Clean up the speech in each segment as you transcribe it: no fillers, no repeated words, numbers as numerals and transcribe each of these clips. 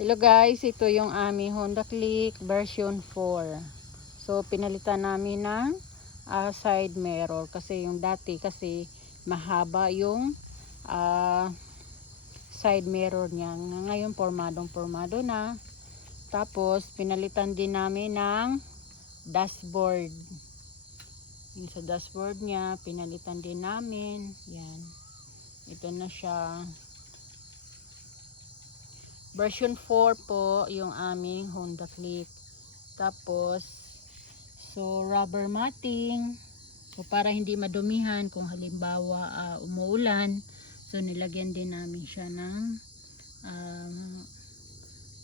Hello guys, ito yung aming Honda Click version 4. So pinalitan namin ng side mirror kasi yung dati kasi mahaba yung side mirror niya. Ngayon pormadong-pormado na. Tapos pinalitan din namin ng dashboard. Yung sa dashboard niya pinalitan din namin. Yan. Ito na siya. Version 4 po yung aming Honda Click. Tapos, so rubber matting. So para hindi madumihan kung halimbawa umuulan. So nilagyan din namin siya ng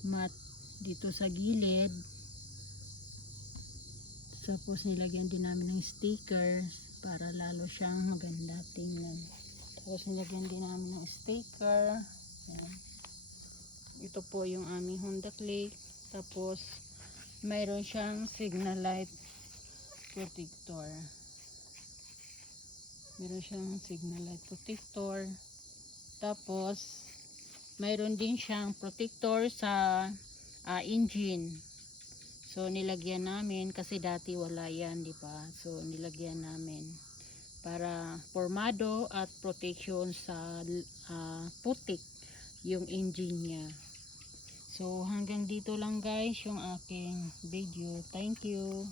mat dito sa gilid. Tapos nilagyan din namin ng stickers para lalo siyang maganda tingnan. Tapos nilagyan din namin ng sticker. Yan. Ito po yung aming Honda Click. Tapos mayroon siyang signal light protector. Meron siyang signal light protector. Tapos mayroon din siyang protector sa engine. So nilagyan namin kasi dati wala yan, di ba? So nilagyan namin para formado at protection sa putik yung engine niya. So hanggang dito lang guys yung aking video. Thank you.